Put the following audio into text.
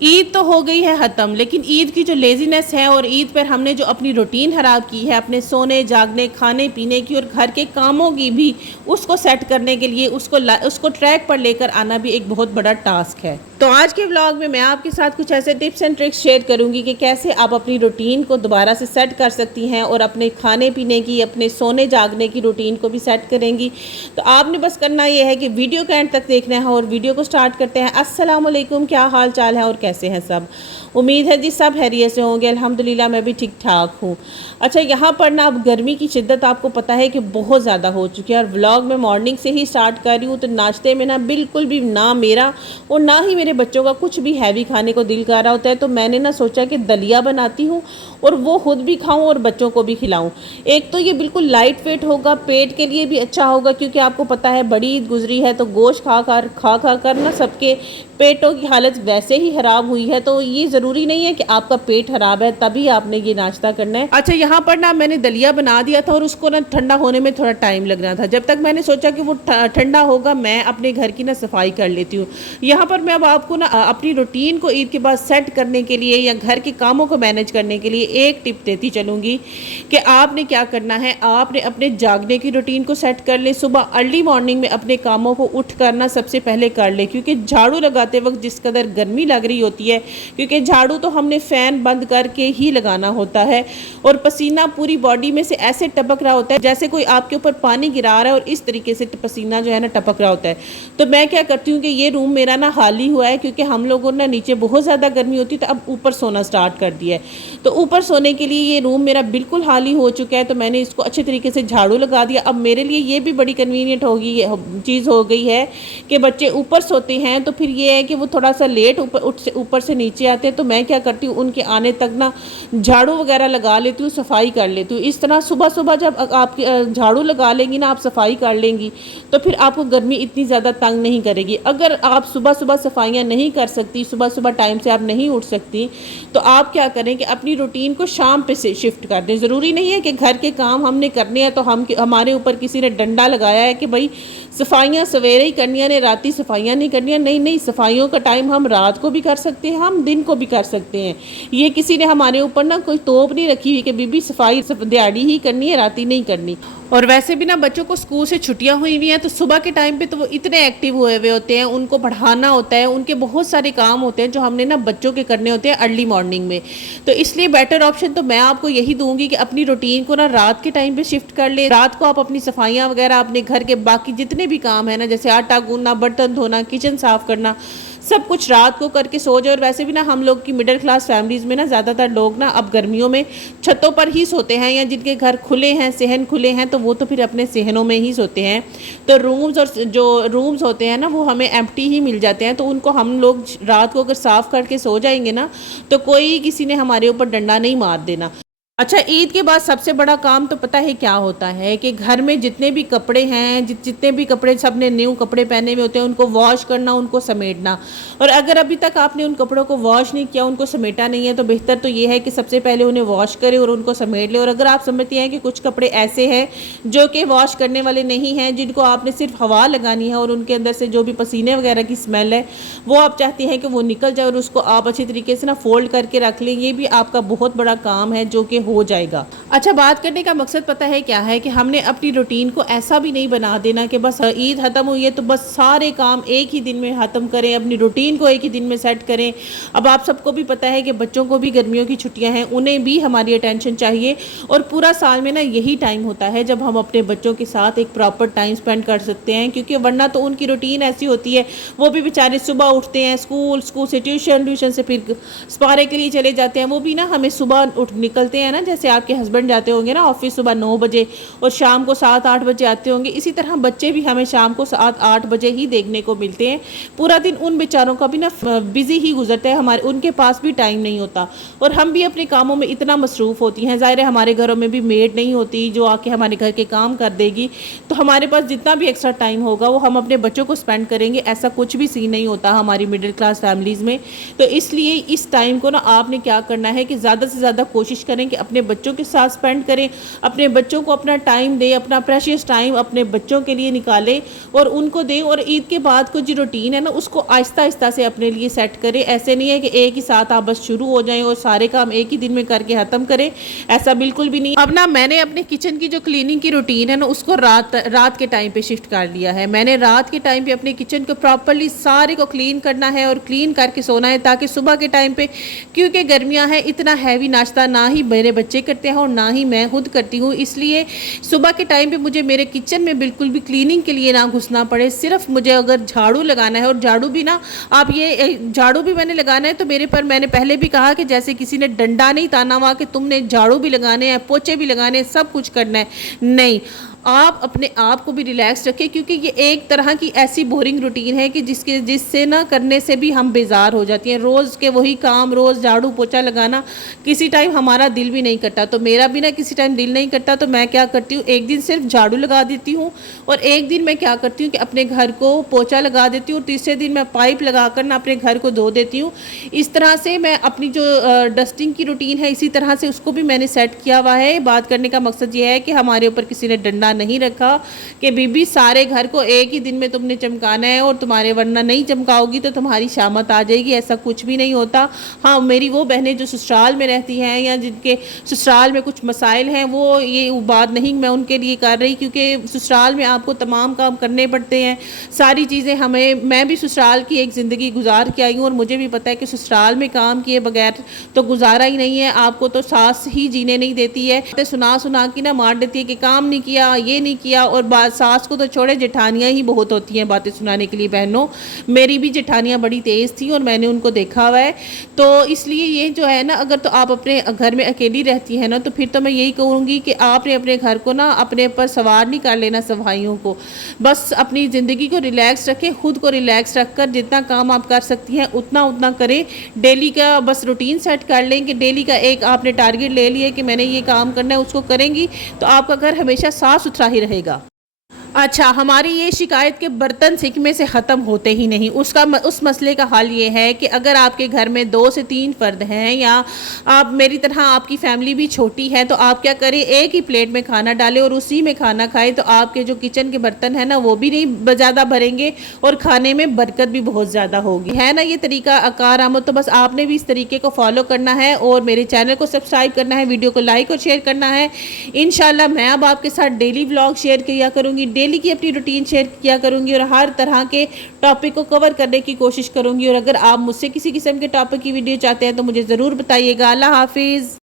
ईद तो हो गई है ख़त्म, लेकिन ईद की जो लेज़ीनेस है और ईद पर हमने जो अपनी रूटीन ख़राब की है अपने सोने जागने खाने पीने की और घर के कामों की भी, उसको सेट करने के लिए उसको ट्रैक पर लेकर आना भी एक बहुत बड़ा टास्क है। तो आज के व्लॉग में मैं आपके साथ कुछ ऐसे टिप्स एंड ट्रिक्स शेयर करूंगी कि कैसे आप अपनी रूटीन को दोबारा से सेट कर सकती हैं और अपने खाने पीने की, अपने सोने जागने की रूटीन को भी सेट करेंगी। तो आपने बस करना ये है कि वीडियो के एंड तक देखना है और वीडियो को स्टार्ट करते हैं। अस्सलाम वालेकुम, क्या हाल चाल है और कैसे हैं सब? उम्मीद है जी सब खैरियत से होंगे। अल्हम्दुलिल्लाह मैं भी ठीक ठाक हूँ। अच्छा, यहाँ पर ना अब गर्मी की शिद्दत आपको पता है कि बहुत ज़्यादा हो चुकी है और व्लॉग में मॉर्निंग से ही स्टार्ट कर रही हूँ। तो नाश्ते में ना बिल्कुल भी ना मेरा और ना ही मेरे बच्चों का कुछ भी हैवी खाने को दिल कर रहा होता है। तो मैंने ना सोचा कि दलिया बनाती हूँ और वो खुद भी खाऊँ और बच्चों को भी खिलाऊँ। एक तो ये बिल्कुल लाइट वेट होगा, पेट के लिए भी अच्छा होगा, क्योंकि आपको पता है बड़ी ईद गुजरी है तो गोश्त खा कर ना सबके पेटों की हालत वैसे ही ख़राब हुई है। तो ये ज़रूरी नहीं है कि आपका पेट ख़राब है तभी आपने ये नाश्ता करना है। अच्छा, यहाँ पर ना मैंने दलिया बना दिया था और उसको ना ठंडा होने में थोड़ा टाइम लग रहा था। जब तक मैंने सोचा कि वो ठंडा होगा मैं अपने घर की ना सफाई कर लेती हूँ। यहाँ पर मैं अब आपको ना अपनी रूटीन को ईद के बाद सेट करने के लिए या घर के कामों को मैनेज करने के लिए एक टिप देती चलूँगी कि आपने क्या करना है। आपने अपने जागने की रूटीन को सेट कर ले। सुबह अर्ली मॉर्निंग में अपने कामों को उठ कर ना सबसे पहले कर ले, क्योंकि झाड़ू लगाते वक्त जिस कदर गर्मी लग रही होती है, क्योंकि झाड़ू तो हमने फ़ैन बंद करके ही लगाना होता है और पसीना पूरी बॉडी में से ऐसे टपक रहा होता है जैसे कोई आपके ऊपर पानी गिरा रहा है और इस तरीके से पसीना जो है ना टपक रहा होता है। तो मैं क्या करती हूँ कि ये रूम मेरा ना खाली हुआ है, क्योंकि हम लोगों ने नीचे बहुत ज़्यादा गर्मी होती है तो अब ऊपर सोना स्टार्ट कर दिया है। तो ऊपर सोने के लिए ये रूम मेरा बिल्कुल खाली हो चुका है। तो मैंने इसको अच्छे तरीके से झाड़ू लगा दिया। अब मेरे लिए ये भी बड़ी कन्वीनियंट होगी चीज़ हो गई है कि बच्चे ऊपर सोते हैं तो फिर ये है कि वो थोड़ा सा लेट ऊपर से नीचे आते हैं। तो मैं क्या करती हूँ उनके आने तक ना झाड़ू वगैरह लगा लेती हूँ, सफाई कर लेती हूँ। इस तरह सुबह सुबह जब आप झाड़ू लगा लेंगी ना, आप सफाई कर लेंगी तो फिर आपको गर्मी इतनी ज़्यादा तंग नहीं करेगी। अगर आप सुबह सुबह सफाइयाँ नहीं कर सकती, सुबह सुबह टाइम से आप नहीं उठ सकती, तो आप क्या करें कि अपनी रूटीन को शाम पे से शिफ्ट कर दें। ज़रूरी नहीं है कि घर के काम हमने करने हैं तो हमारे ऊपर किसी ने डंडा लगाया है कि भाई सफाइयाँ सवेरे ही करनियाँ ने, राती सफाइयाँ नहीं करनियाँ। नहीं, सफाइयों का टाइम हम रात को भी कर सकते हैं, हम दिन को भी कर सकते हैं। ये किसी ने हमारे ऊपर ना कोई तोप नहीं रखी हुई कि बीबी सफाई दिहाड़ी ही करनी है, राती नहीं करनी। और वैसे भी ना बच्चों को स्कूल से छुट्टियां हुई हुई हैं तो सुबह के टाइम पे तो वो इतने एक्टिव हुए हुए होते हैं, उनको पढ़ाना होता है, उनके बहुत सारे काम होते हैं जो हमने ना बच्चों के करने होते हैं अर्ली मॉर्निंग में। तो इसलिए बेटर ऑप्शन तो मैं आपको यही दूंगी कि अपनी रूटीन को ना रात के टाइम पे शिफ्ट कर ले। रात को आप अपनी सफाइयाँ वगैरह, अपने घर के बाकी जितने भी काम है ना, जैसे आटा गूंदना, बर्तन धोना, किचन साफ करना, सब कुछ रात को करके सो जाए। और वैसे भी ना हम लोग की मिडिल क्लास फैमिलीज़ में ना ज़्यादातर लोग ना अब गर्मियों में छतों पर ही सोते हैं, या जिनके घर खुले हैं, सेहन खुले हैं, तो वो तो फिर अपने सेहनों में ही सोते हैं। तो रूम्स और जो रूम्स होते हैं ना वो हमें एम्प्टी ही मिल जाते हैं। तो उनको हम लोग रात को अगर साफ़ करके सो जाएंगे ना तो कोई किसी ने हमारे ऊपर डंडा नहीं मार देना। अच्छा, ईद के बाद सबसे बड़ा काम तो पता है क्या होता है कि घर में जितने भी कपड़े हैं, जितने भी कपड़े सबने न्यू कपड़े पहने हुए होते हैं, उनको वॉश करना, उनको समेटना। और अगर अभी तक आपने उन कपड़ों को वॉश नहीं किया, उनको समेटा नहीं है, तो बेहतर तो ये है कि सबसे पहले उन्हें वॉश करें और उनको समेट लें। और अगर आप समझती हैं कि कुछ कपड़े ऐसे हैं जो कि वॉश करने वाले नहीं हैं, जिनको आपने सिर्फ हवा लगानी है और उनके अंदर से जो भी पसीने वगैरह की स्मेल है वो आप चाहती हैं कि वो निकल जाए, और उसको आप अच्छी तरीके से ना फोल्ड करके रख लें, ये भी आपका बहुत बड़ा काम है जो कि हो जाएगा। अच्छा, बात करने का मकसद पता है क्या है कि हमने अपनी रूटीन को ऐसा भी नहीं बना देना कि बस ईद ख़त्म हुई है तो बस सारे काम एक ही दिन में ख़त्म करें, अपनी रूटीन को एक ही दिन में सेट करें। अब आप सबको भी पता है कि बच्चों को भी गर्मियों की छुट्टियां हैं, उन्हें भी हमारी अटेंशन चाहिए। और पूरा साल में ना यही टाइम होता है जब हम अपने बच्चों के साथ एक प्रॉपर टाइम स्पेंड कर सकते हैं, क्योंकि वरना तो उनकी रूटीन ऐसी होती है, वो भी बेचारे सुबह उठते हैं, स्कूल से ट्यूशन से फिर स्पारे के लिए चले जाते हैं। वो भी ना हमें सुबह उठ निकलते हैं ना, जैसे आपके हस्बैंड जाते होंगे ना ऑफिस सुबह 9 बजे और शाम को 7-8 बजे आते होंगे, इसी तरह बच्चे भी हमें शाम को 7-8 बजे ही देखने को मिलते हैं। पूरा दिन उन बेचारों का भी ना बिजी ही गुजरता है, हमारे उनके पास भी टाइम नहीं होता और हम भी अपने कामों में इतना मसरूफ़ होती हैं। ज़ाहिर है हमारे घरों में भी मेड नहीं होती जो आके हमारे घर के काम कर देगी, तो हमारे पास जितना भी एक्स्ट्रा टाइम होगा वो हम अपने बच्चों को स्पेंड करेंगे। ऐसा कुछ भी सीन नहीं होता हमारी मिडिल क्लास फैमिलीज़ में। तो इसलिए इस टाइम को ना आपने क्या करना है कि ज़्यादा से ज़्यादा कोशिश करें कि अपने बच्चों के साथ स्पेंड करें, अपने बच्चों को अपना टाइम दें, अपना प्रेशियस टाइम अपने बच्चों के लिए निकालें और उनको दें। और ईद के बाद को जो रूटीन है ना उसको आहिस्ता आहिस्ता से अपने लिए सेट करें। ऐसे नहीं है कि एक ही साथ आप बस शुरू हो जाएं और सारे काम एक ही दिन में करके ख़त्म करें, ऐसा बिल्कुल भी नहीं। अब ना मैंने अपने किचन की जो क्लीनिंग की रूटीन है ना उसको रात के टाइम पे शिफ्ट कर लिया है। मैंने रात के टाइम पे अपने किचन को प्रॉपर्ली सारे को क्लीन करना है और क्लीन करके सोना है, ताकि सुबह के टाइम पे, क्योंकि गर्मियां हैं, इतना हैवी नाश्ता ना ही मेरे बच्चे करते हैं और ना ही मैं खुद करती हूँ, इसलिए सुबह के टाइम पे मुझे मेरे किचन में बिल्कुल भी क्लीनिंग के लिए ना घुसना पड़े। सिर्फ मुझे अगर झाड़ू लगाना है, और झाड़ू भी ना आप ये झाड़ू भी मैंने लगाना है तो मेरे पर, मैंने पहले भी कहा कि जैसे किसी ने डंडा नहीं ताना हुआ कि तुमने झाड़ू भी लगाने हैं, पोछे भी लगाने हैं, सब कुछ करना है, नहीं। आप अपने आप को भी रिलैक्स रखें, क्योंकि ये एक तरह की ऐसी बोरिंग रूटीन है कि जिससे ना करने से भी हम बेजार हो जाती हैं। रोज़ के वही काम, रोज़ झाड़ू पोछा लगाना, किसी टाइम हमारा दिल भी नहीं करता। तो मेरा भी ना किसी टाइम दिल नहीं करता, तो मैं क्या करती हूँ, एक दिन सिर्फ झाड़ू लगा देती हूँ और एक दिन मैं क्या करती हूँ कि अपने घर को पोछा लगा देती हूँ और तीसरे दिन मैं पाइप लगा कर ना अपने घर को धो देती हूँ। इस तरह से मैं अपनी जो डस्टिंग की रूटीन है, इसी तरह से उसको भी मैंने सेट किया हुआ है। बात करने का मकसद ये है कि हमारे ऊपर किसी ने डंडा नहीं रखा कि बीबी सारे घर को एक ही दिन में तुमने चमकाना है और तुम्हारे वरना नहीं चमकाओगी तो तुम्हारी शामत आ जाएगी, ऐसा कुछ भी नहीं होता। हाँ, मेरी वो बहनें जो ससुराल में रहती हैं या जिनके ससुराल में कुछ मसाइल हैं, वो ये बात नहीं मैं उनके लिए कर रही, क्योंकि ससुराल में आपको तमाम काम करने पड़ते हैं, सारी चीज़ें हमें, मैं भी ससुराल की एक ज़िंदगी गुजार के आई हूँ और मुझे भी पता है कि ससुराल में काम किए बगैर तो गुजारा ही नहीं है। आपको तो सास ही जीने नहीं देती है, सुना सुना के ना मार देती है कि काम नहीं किया, ये नहीं किया। और बात सास को तो छोड़े, जेठानियाँ ही बहुत होती हैं बातें सुनाने के लिए। बहनों, मेरी भी जेठानियाँ बड़ी तेज़ थी और मैंने उनको देखा हुआ है। तो इसलिए ये जो है ना, अगर तो आप अपने घर में अकेली रहती हैं ना, तो फिर तो मैं यही कहूँगी कि आपने अपने घर को ना अपने पर सवार नहीं कर लेना सफाइयों को। बस अपनी ज़िंदगी को रिलैक्स रखें, खुद को रिलैक्स रखकर जितना काम आप कर सकती हैं उतना उतना करें। डेली का बस रूटीन सेट कर लें कि डेली का एक आपने टारगेट ले लिया कि मैंने ये काम करना है, उसको करेंगी तो आपका घर हमेशा साफ़ सुथरा ही रहेगा। अच्छा, हमारी ये शिकायत के बर्तन सिंक में से ख़त्म होते ही नहीं, उस मसले का हल ये है कि अगर आपके घर में 2 से 3 फ़र्द हैं या आप मेरी तरह आपकी फ़ैमिली भी छोटी है, तो आप क्या करें, एक ही प्लेट में खाना डालें और उसी में खाना खाएं। तो आपके जो किचन के बर्तन हैं ना वो भी नहीं ज़्यादा भरेंगे और खाने में बरकत भी बहुत ज़्यादा होगी। है ना ये तरीका कार आमद? तो बस आपने भी इस तरीके को फॉलो करना है और मेरे चैनल को सब्सक्राइब करना है, वीडियो को लाइक और शेयर करना है। इंशाल्लाह मैं अब आपके साथ डेली व्लॉग शेयर किया करूँगी, डेली की अपनी रूटीन शेयर किया करूंगी और हर तरह के टॉपिक को कवर करने की कोशिश करूंगी। और अगर आप मुझसे किसी किस्म के टॉपिक की वीडियो चाहते हैं तो मुझे ज़रूर बताइएगा। अल्लाह हाफिज़।